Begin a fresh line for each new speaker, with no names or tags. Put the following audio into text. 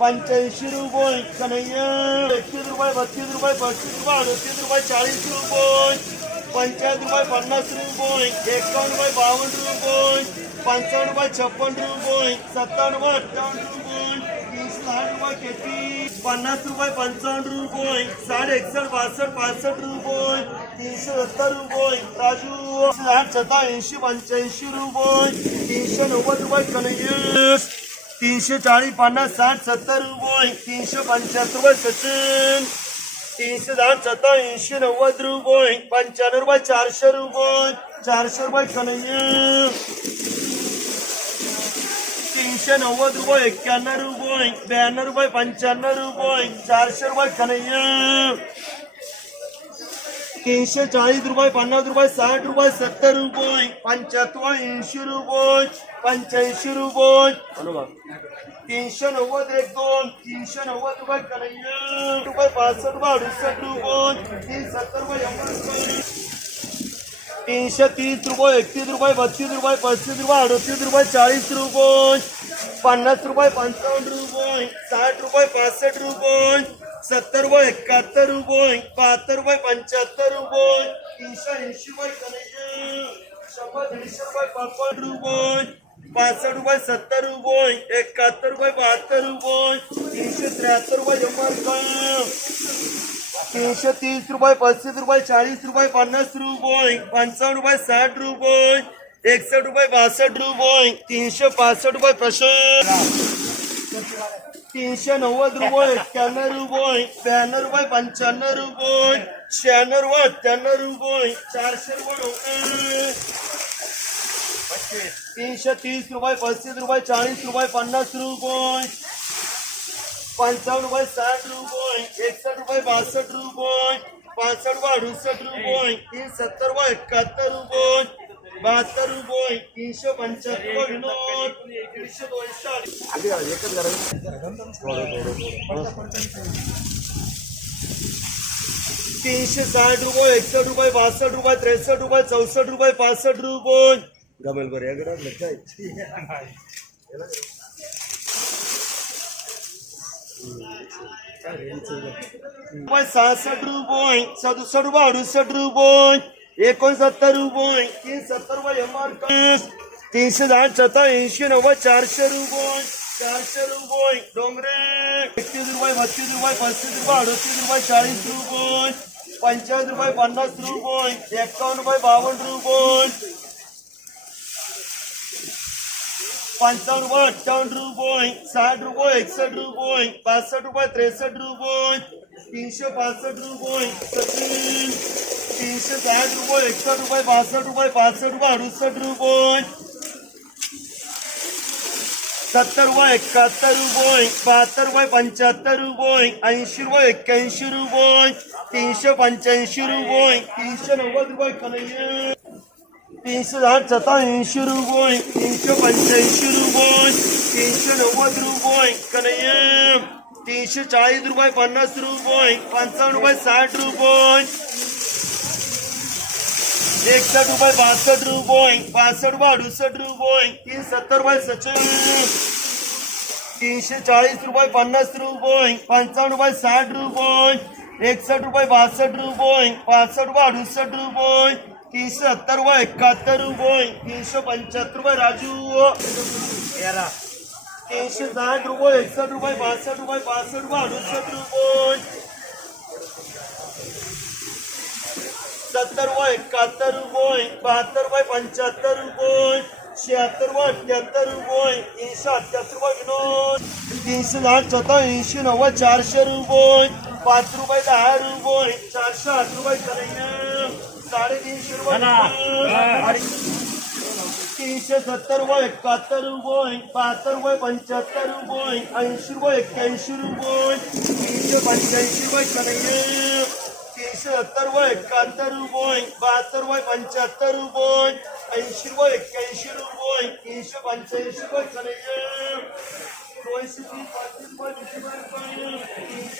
पंच्याऐंशी रुपये कन्हैया। एकतीस रुपये, बत्तीस रुपये पस्तीस रुपये, अडतीस रुपये चाळीस रुपये। पंचायत रुपये, पन्नास रुपये। एकावन्न रुपये बावन्न रुपये। पंचावन्न रुपये छप्पन्न रुपये। सत्तावन्न रुपये अठ्ठावन्न रुपये। तीनशे साठ रुपये तेहतीस पन्नास रुपये पंचावन्न रुपये। साठ एकसष्ट बासष्ट पासष्ट रुपये। तीनशे सत्तर रुपये। राजू। साठ सत्ताऐंशी, पंच्याऐंशी रुपये। तीनशे नव्वद रुपये, कन्हैया। तीनशे चाळीस पन्नास साठ सत्तर रुपये तीनशे पंच्याहत्तर रुपये सचिन तीनशे साठ सत्ताऐंशी नव्वद रुपये पंच्याण्णव रुपये चारशे रुपये चारशे रुपये कन्हैया तीनशे नव्वद रुपये एक्क्याण्णव रुपये, ब्याण्णव रुपये पंच्याण्णव रुपये, चारशे रुपये कन्हैया तीनशे चाळीस रुपये पन्नास रुपये साठ रुपये सत्तर रुपये पंच्याहत्तर ऐंशी रुपये पंच्याऐंशी रुपये. तीनशे नव्वद एक दोन तीनशे नव्वद रुपये कन्हैया रुपये पासष्ट रुपये अडुसष्ट रुपये तीन सत्तर रुपये. तीनशे तीस रुपये एकतीस रुपये बत्तीस रुपये पस्तीस रुपये अडतीस रुपये चाळीस रुपये. पन्नास रुपये पंचावन्न रुपये साठ रुपये पासष्ट रुपये. सत्तर वय एकाहत्तर वय बहात्तर वय पंच्याहत्तर वय तीनशे ऐंशी रुपये शंभर दीडशे रुपये पापड रुपये पासष्ट रुपये सत्तर रुपये एकाहत्तर रुपये बहात्तर रुपये तीनशे त्र्याहत्तर रुपये जमा रुपये तीनशे तीस रुपये पस्तीस रुपये चाळीस रुपये पन्नास रुपये पंचावन्न रुपये साठ रुपये एकसष्ट रुपये बासष्ट रुपये तीनशे पासष्ट रुपये प्रश्न तीनशे नव्वद रुपये, एक्क्याण्णव रुपये ब्याण्णव रुपये, पंच्याण्णव रुपये, शहाण्णव रुपये, अठ्ठ्याण्णव रुपये, चारशे रुपये तीनशे तीस रुपये, पस्तीस रुपये, चाळीस रुपये, पन्नास रुपये, पंचावन्न रुपये, साठ रुपये, एकसष्ट रुपये, बासष्ट रुपये, पासष्ट रुपये, अडुसष्ट रुपये तीन सत्तर रुपये, एकाहत्तर रुपये बहात्तर रुपये तीनशे पंच्याहत्तर दोनशे तीनशे साठ रुपये एकसष्ट रुपये बासष्ट रुपये त्रेसष्ट रुपये चौसष्ट रुपये पासष्ट रुपये. गमेल बरं रुपये सहासष्ट रुपये सदुसष्ट रुपये अडुसष्ट रुपये. एकोणसत्तर रुपये, तीन सत्तर एम आर तीनशे दहा सत्ता ऐंशी नव्वद चारशे रुपये चारशे रुपये, डोंगरे। एकतीस रुपये, बत्तीस रुपये पस्तीस रुपये, अडतीस रुपये चाळीस रुपये पंचाळीस रुपये, पन्नास रुपये एकावन्न रुपये बावन्न रुपये पंचावन्न रुपये अठ्ठावन्न रुपये, साठ रुपये एकसष्ट रुपये पासष्ट रुपये त्रेसष्ट रुपये तीनशे पासष्ट रुपये तीनशे साठ रुपये एकसष्ट रुपये, बासष्ट रुपये, पासष्ट रुपये, अडुसष्ट रुपये. सत्तर रुपये, एकाहत्तर रुपये, बहात्तर रुपये, पंच्याहत्तर रुपये, ऐंशी रुपये, एक्क्याऐंशी रुपये, तीनशे पंच्याऐंशी रुपये, तीनशे नव्वद रुपये कन्हैया तीनशे साठ, सत्ताऐंशी रुपये, तीनशे पंच्याऐंशी रुपये, तीनशे नव्वद रुपये कन्हैया तीनशे चाळीस रुपये, पन्नास रुपये, पंचावन्न रुपये, साठ रुपये. एकसठ रुपये बासठ रुपये पासष्ट रुपये अडुसष्ट रुपये तीन सत्तर रुपये सचिन तीनशे चाळीस रुपये पन्नास रुपये पंचावन्न रुपये साठ रुपये एकसठ रुपये बासष्ट रुपये पासष्ट रुपये अडुसष्ट रुपये तीनशे सत्तर रुपये एकाहत्तर रुपये तीनशे पंच्याहत्तर रुपये राजू. तीनशे साठ रुपये एकसठ रुपये बासष्ट रुपये पासष्ट रुपये अडुसष्ट रुपये सत्तर वो इकहत्तर रुपये बहात्तर रुपये पंच्याहत्तर रुपये शहात्तर रुपये अठ्ठ्याहत्तर रुपये तीनशे अठ्ठ्याहत्तर रुपये विनोद. तीनशे साठ सत्ता ऐंशी नव्वद चारशे रुपये पाच रुपये दहा रुपये चारशे आठ रुपये साडेतीनशे रुपये तीनशे सत्तर रुपये एकाहत्तर रुपये बहात्तर रुपये पंच्याहत्तर रुपये ऐंशी रुपये एक्क्याऐंशी रुपये तीनशे पंच्याऐंशी रुपये कन्हैया सत्तर वय एकाहत्तर रुपये वो पंचहत्तर पंच्याहत्तर रुपये वो वय एक्क्याऐंशी रुपये, तीनशे पंच्याऐंशी रुपये दोनशे तीस